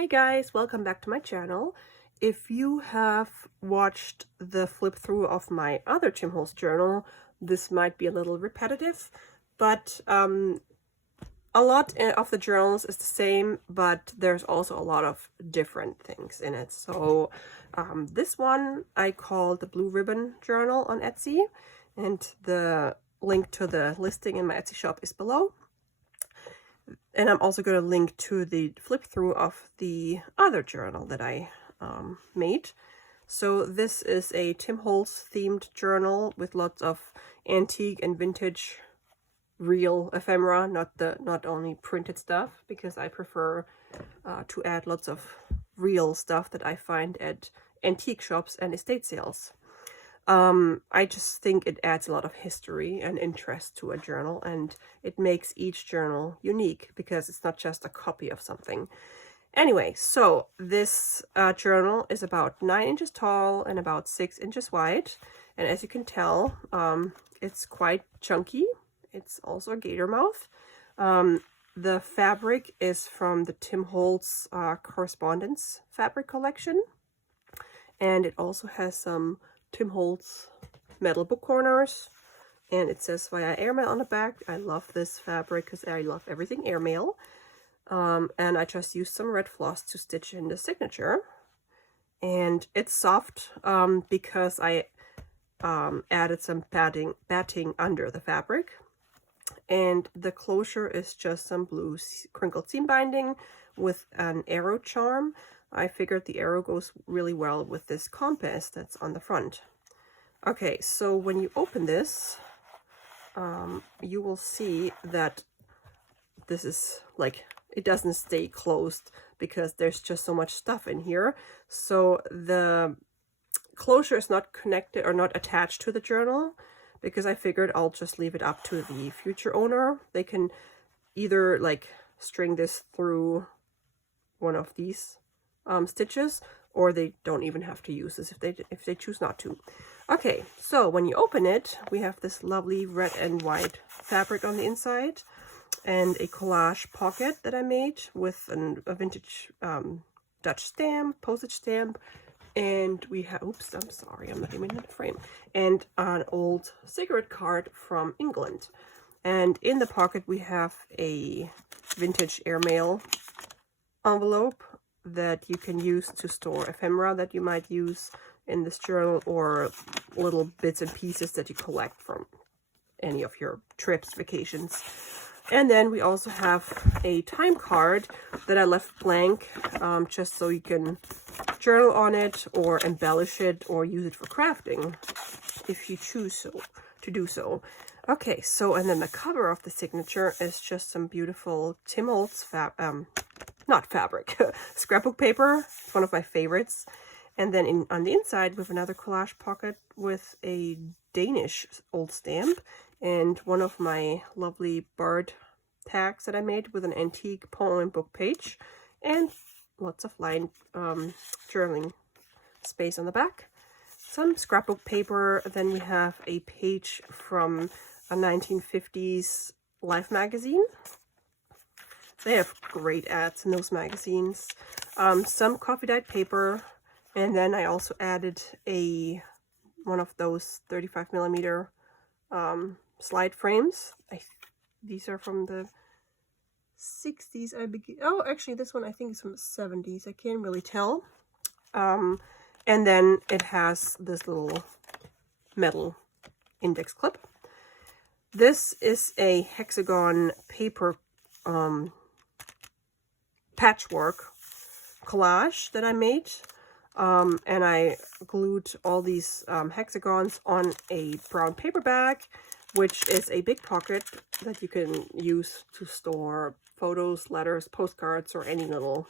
Hi guys, welcome back to my channel. If you have watched the flip through of my other Tim Holtz journal, this might be a little repetitive, but a lot of the journals is the same, but there's also a lot of different things in it. So this one I call the Blue Ribbon Journal on Etsy, and the link to the listing in my Etsy shop is below. And I'm also going to link to the flip through of the other journal that I made. So this is a Tim Holtz themed journal with lots of antique and vintage real ephemera, not only printed stuff, because I prefer to add lots of real stuff that I find at antique shops and estate sales. I just think it adds a lot of history and interest to a journal, and it makes each journal unique because it's not just a copy of something. Anyway, so this journal is about 9 inches tall and about 6 inches wide, and as you can tell, it's quite chunky. It's also a gator mouth. The fabric is from the Tim Holtz correspondence fabric collection, and it also has some Tim Holtz metal book corners, and it says via airmail on the back. I love this fabric because I love everything airmail. And I just used some red floss to stitch in the signature, and it's soft because I added some batting under the fabric, and the closure is just some blue crinkled seam binding with an arrow charm. I figured the arrow goes really well with this compass that's on the front. Okay, so when you open this, you will see that this is like, it doesn't stay closed because there's just so much stuff in here. So the closure is not connected or not attached to the journal, because I figured I'll just leave it up to the future owner. They can either like string this through one of these stitches, or they don't even have to use this if they choose not to. Okay, so when you open it, we have this lovely red and white fabric on the inside, and a collage pocket that I made with a vintage Dutch stamp, postage stamp, and we have, oops, I'm sorry, I'm not even in the frame, and an old cigarette card from England. And in the pocket we have a vintage airmail envelope that you can use to store ephemera that you might use in this journal, or little bits and pieces that you collect from any of your trips, vacations. And then we also have a time card that I left blank, just so you can journal on it or embellish it or use it for crafting if you choose to do so. Okay, so and then the cover of the signature is just some beautiful Tim Holtz scrapbook paper. It's one of my favorites. And then on the inside we have another collage pocket with a Danish old stamp and one of my lovely bird tags that I made with an antique poem and book page, and lots of lined journaling space on the back. Some scrapbook paper. Then we have a page from a 1950s Life magazine. They have great ads in those magazines. Some coffee dyed paper, and then I also added one of those 35mm slide frames. These are from the 60s. Oh, actually, this one I think is from the 70s. I can't really tell. And then it has this little metal index clip. This is a hexagon paper patchwork collage that I made, and I glued all these hexagons on a brown paper bag, which is a big pocket that you can use to store photos, letters, postcards, or any little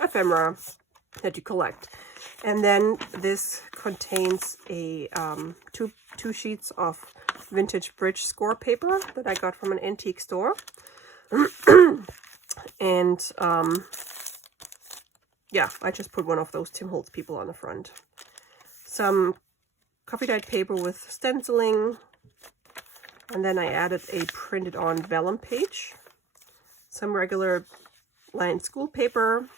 ephemera that you collect. And then this contains a two sheets of vintage bridge score paper that I got from an antique store. And yeah, I just put one of those Tim Holtz people on the front. Some coffee dyed paper with stenciling, and then I added a printed on vellum page, some regular lined school paper,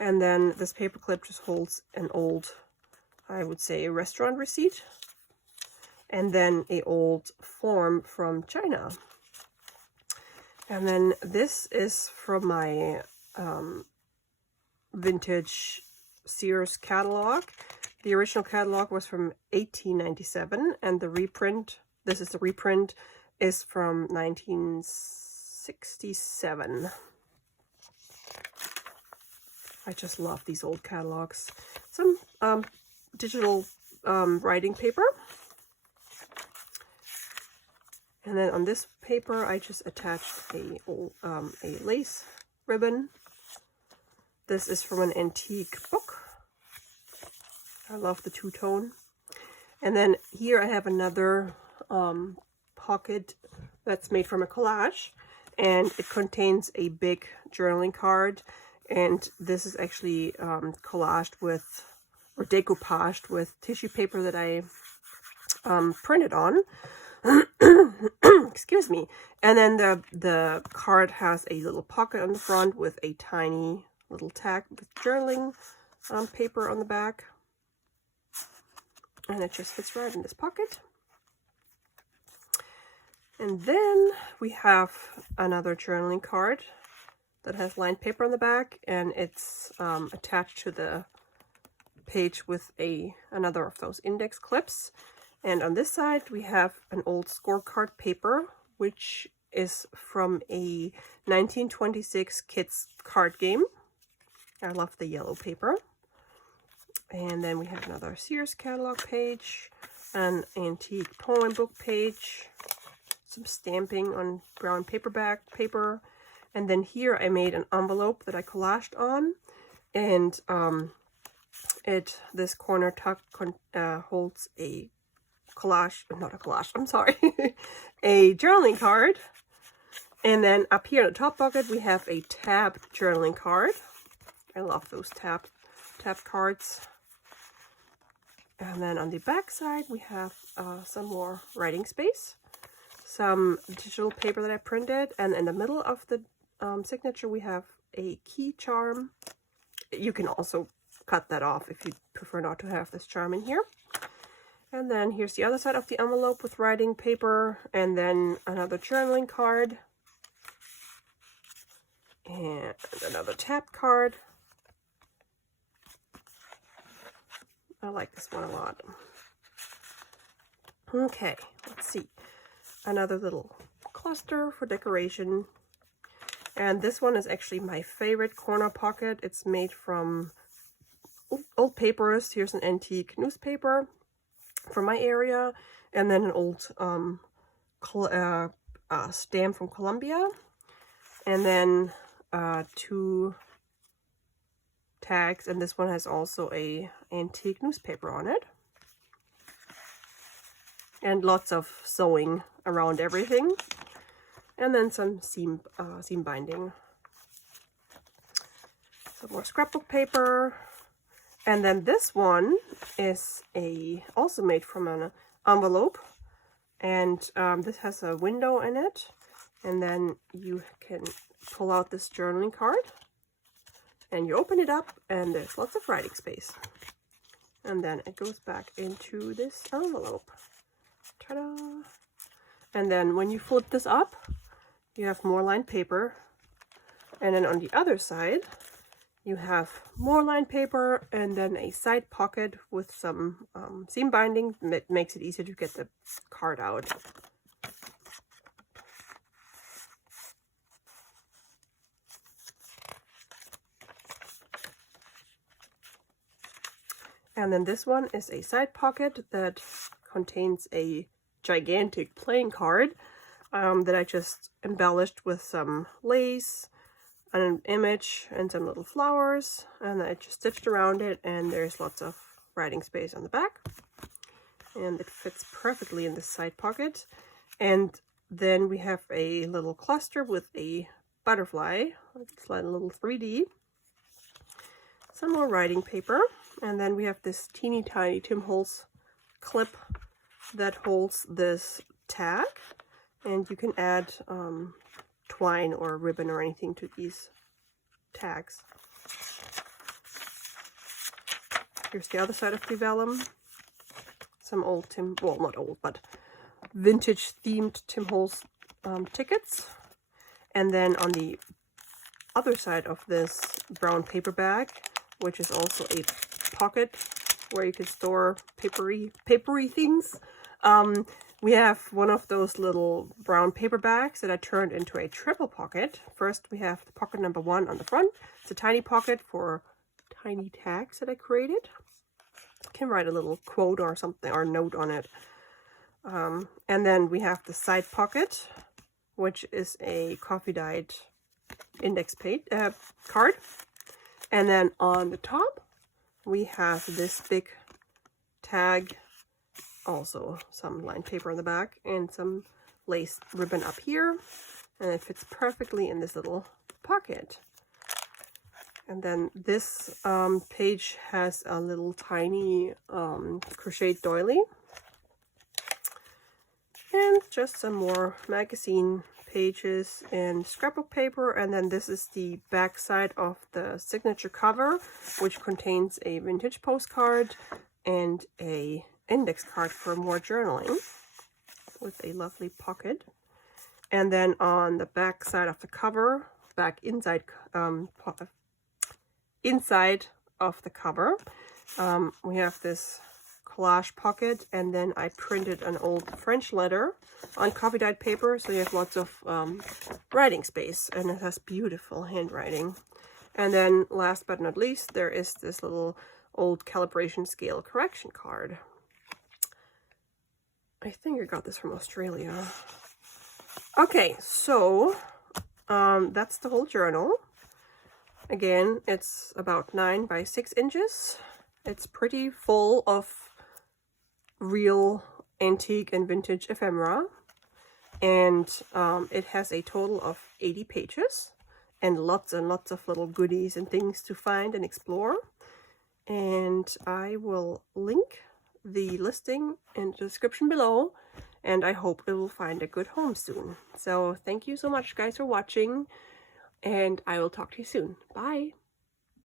And then this paper clip just holds an old, I would say, a restaurant receipt. And then a old form from China. And then this is from my vintage Sears catalog. The original catalog was from 1897, and the reprint, this is the reprint, is from 1967. I just love these old catalogs. Some digital writing paper. And then on this paper, I just attached a lace ribbon. This is from an antique book. I love the two-tone. And then here I have another pocket that's made from a collage. And it contains a big journaling card. And this is actually collaged with, or decoupaged with tissue paper that I printed on. Excuse me. And then the card has a little pocket on the front with a tiny little tag with journaling paper on the back. And it just fits right in this pocket. And then we have another journaling card that has lined paper on the back, and it's attached to the page with another of those index clips. And on this side, we have an old scorecard paper, which is from a 1926 kids card game. I love the yellow paper. And then we have another Sears catalog page, an antique poem book page, some stamping on brown paperback paper. And then here I made an envelope that I collaged on. And this corner tuck holds a collage, not a collage, I'm sorry, a journaling card. And then up here in the top pocket, we have a tabbed journaling card. I love those tabbed cards. And then on the back side, we have some more writing space, some digital paper that I printed, and in the middle of the signature, we have a key charm. You can also cut that off if you prefer not to have this charm in here. And then here's the other side of the envelope with writing paper, and then another journaling card, and another tabbed card. I like this one a lot. Okay, let's see. Another little cluster for decoration. And this one is actually my favorite corner pocket. It's made from old papers. Here's an antique newspaper from my area, and then an old stamp from Colombia, and then two tags, and this one has also a antique newspaper on it, and lots of sewing around everything, and then some seam binding, some more scrapbook paper. And then this one is also made from an envelope, and this has a window in it, and then you can pull out this journaling card, and you open it up, and there's lots of writing space, and then it goes back into this envelope. Ta-da! And then when you flip this up, you have more lined paper, and then on the other side, you have more lined paper, and then a side pocket with some seam binding that makes it easier to get the card out. And then this one is a side pocket that contains a gigantic playing card that I just embellished with some lace, an image, and some little flowers, and I just stitched around it, and there's lots of writing space on the back, and it fits perfectly in this side pocket. And then we have a little cluster with a butterfly. It's like a little 3D, some more writing paper, and then we have this teeny tiny Tim Holtz clip that holds this tag, and you can add twine or ribbon or anything to these tags. Here's the other side of the vellum. Some old well, not old, but vintage themed Tim Holtz tickets. And then on the other side of this brown paper bag, which is also a pocket where you can store papery things, we have one of those little brown paper bags that I turned into a triple pocket. First, we have the pocket number 1 on the front. It's a tiny pocket for tiny tags that I created. You can write a little quote or something or note on it. And then we have the side pocket, which is a coffee dyed index card. And then on the top, we have this big tag, also some lined paper on the back, and some lace ribbon up here. And it fits perfectly in this little pocket. And then this page has a little tiny crocheted doily. And just some more magazine pages and scrapbook paper. And then this is the back side of the signature cover, which contains a vintage postcard and a index card for more journaling with a lovely pocket. And then on the back side of the cover, inside of the cover, we have this collage pocket, and then I printed an old French letter on coffee dyed paper, so you have lots of writing space, and it has beautiful handwriting. And then last but not least, there is this little old calibration scale correction card. I think I got this from Australia. Okay, so that's the whole journal. Again, it's about 9 by 6 inches. It's pretty full of real antique and vintage ephemera, and it has a total of 80 pages and lots of little goodies and things to find and explore. And I will link the listing in the description below, and I hope it will find a good home soon. So thank you so much, guys, for watching, and I will talk to you soon. Bye.